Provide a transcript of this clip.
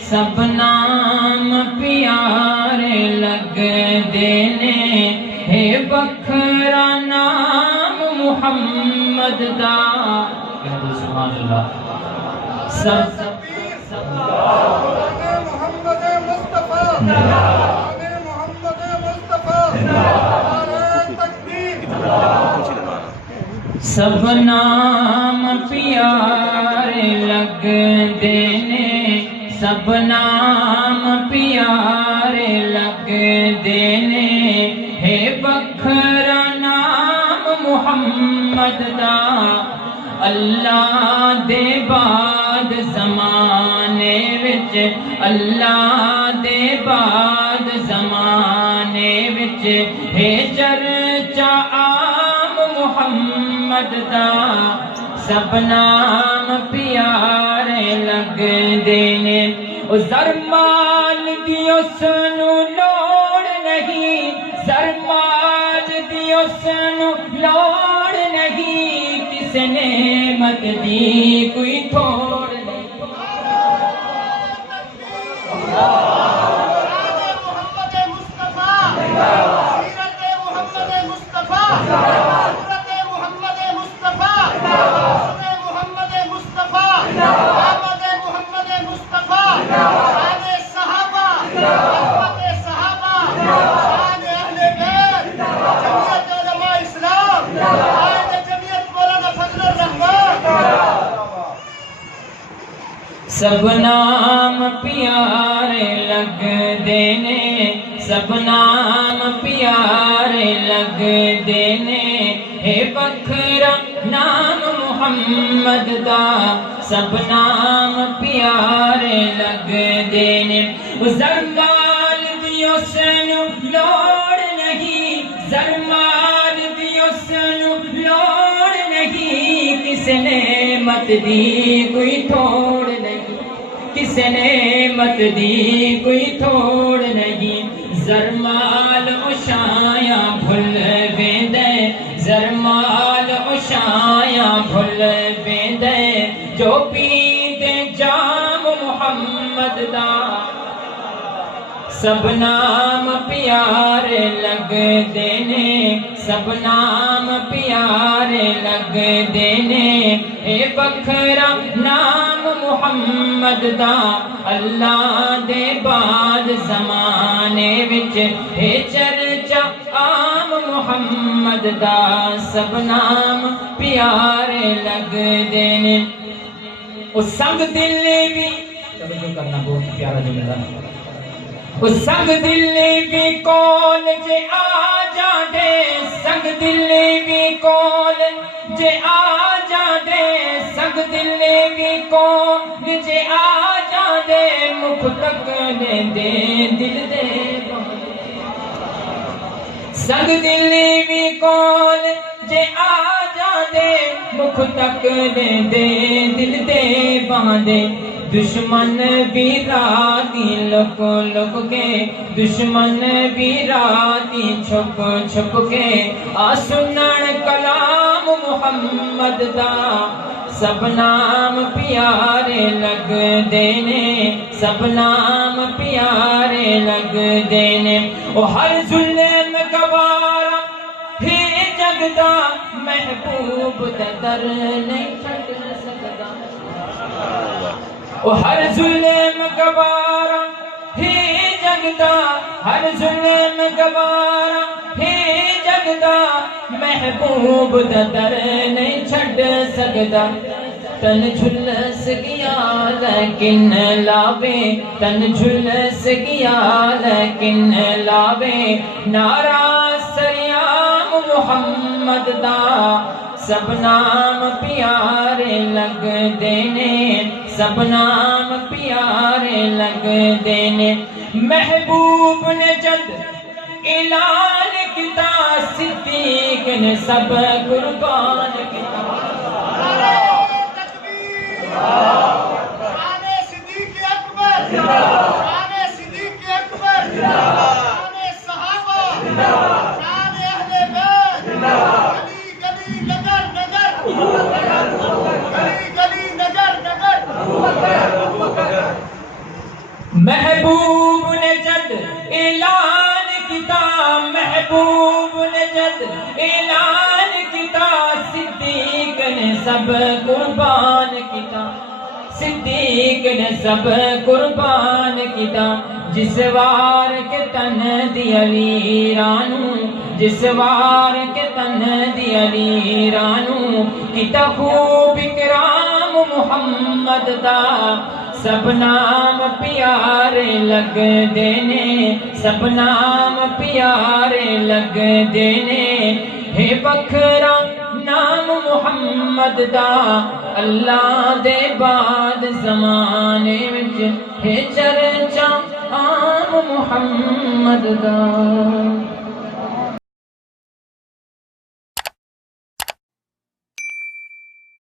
سب نام پیارے لگ دینے ہے بکھرا نام محمد دا سبحان اللہ سب محمد مصطفیٰ محمد مصطفیٰ سب نام پیارے لگ دینے سب نام پیارے لگ دینے ہے بکھرا نام محمد دا اللہ دے بعد زمانے وچ اللہ دے بعد زمانے وچ ہے چرچا عام محمد دا سب نام پیارے لگ دینے زرمال دی اس نو لوڑ نہیں زرمال دی اس نو لوڑ نہیں کس نعمت دی کوئی تھوڑ نہیں محمد مصطفیٰ سیرت محمد مصطفیٰ سورت محمد مصطفیٰ حسن محمد مصطفیٰ آمد محمد مصطفیٰ شان صحابہ عظمت صحابہ شان اہل بیت جمعیت علماء اسلام قائد جمعیت مولانا فضل الرحمان سب نام پیارے لگ دینے سب نام پیارے لگ دینے ہے بکھرا نام محمد دا سب نام پیارے لگ دینے زرمال دی اس نو لوڑ نہیں زرمال دی اس نو لوڑ نہیں کس نعمت دی کوئی تھوڑ نہیں کس نعمت دی کوئی تھوڑ نہیں زرمال اشایاں بھل ویندے زرمال اشایاں بھل ویندے جو پیندے جام محمد دا سب نام پیارے لگ دینے سب نام پیارے لگ دینے اے بکھرا نام محمد دا اللہ دے بعد زمانے وچ اے چرچا عام محمد دا سب نام پیارے لگ دینے اس سنگ دل بھی توجہ کرنا بہت پیارا جملہ اس سنگ دل بھی کول جے آ جاندے سنگ دل بھی کول جے آ جاندے سنگ دل بھی کول جے آ جاندے مکھ تک دے دل دے سنگ دل بھی کول جے آ جاندے مکھ تک دے دل دے باندے دشمن بھی راتی لک لک کے دشمن بھی راتی چھپ چھپ کے آسنن کلام محمد دا سب نام پیارے لگ دینے سب نام پیارے لگ دینے او ہر ظلم گوارا ہی جگدا محبوب دے در نہیں چھٹ سکدا او ہر ظلم گوارا ہی جگدا ہر ظلم گوارا ہی جگدا محبوب دا در نہیں چھڈ سکدا تن جھلس گیا لیکن لاوے تن جھلس گیا لیکن لاوے نعرہ سریام محمد دا سب نام پیارے لگ دینے سب نام پیارے لگ دینے محبوب نے جد اعلان کیتا صدیق نے سب قربان کیتا شان صدیق اکبر شان صدیق اکبر شان صحابہ شان اہل بیت گلی گلی نگر نگر گلی گلی نگر نگر محبوب نے جد اعلان کیتا، محبوب نے جد اعلان کیتا، صدیق نے سب قربان کیتا، صدیق نے سب قربان کیتا، جس وار کے تن دی علی رانو، جس وار کے تن دی علی رانو، کیتا خوب اکرام محمد دا، سب نام پیارے لگ دینے، سب نام پیارے لگ دینے، ہے بکھرا نام محمد دا، اللہ دے بعد زمانے وچ ہے چرچا عام محمد دا۔